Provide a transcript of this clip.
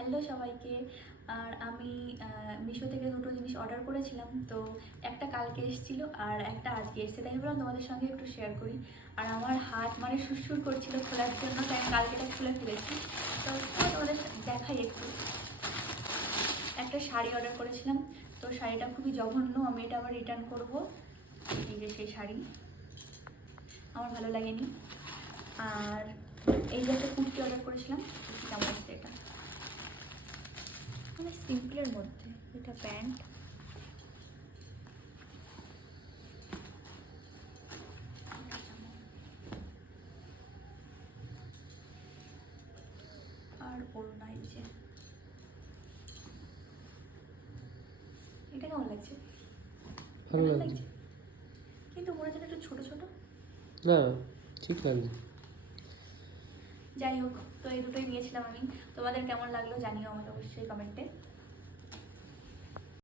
Hello সবাইকে। আর আমি মিশো থেকে দুটো জিনিস অর্ডার করেছিলাম, তো একটা কালকে এসেছিলো আর একটা আজকে এসেছে, তাই ভাবলাম তোমাদের সঙ্গে একটু শেয়ার করি। আর আমার হাত মানে সুরসুর করছিল খোলার জন্য, তাই আমি কালকেটা খুলে ফেলেছি। তো তোমাদের দেখাই একটু। একটা শাড়ি অর্ডার করেছিলাম, তো শাড়িটা খুবই জঘন্য, আমি এটা আবার রিটার্ন করবো। এই যে সেই শাড়ি, আমার ভালো লাগেনি। আর এই যে একটা কুর্তি অর্ডার করেছিলাম, কেমন আসছে এটা, মানে সিম্পলের মধ্যে। এটা প্যান্ট, আর ওড়না। এই যে এটা কেমন লাগছে? ভালো লাগছে, কিন্তু মনে হচ্ছে একটু ছোট ছোট। না ঠিক লাগছে। যাই হোক, তো এই দুটোই নিয়েছিলাম আমি। তোমাদের কেমন লাগলো জানিও আমাকে অবশ্যই কমেন্টে।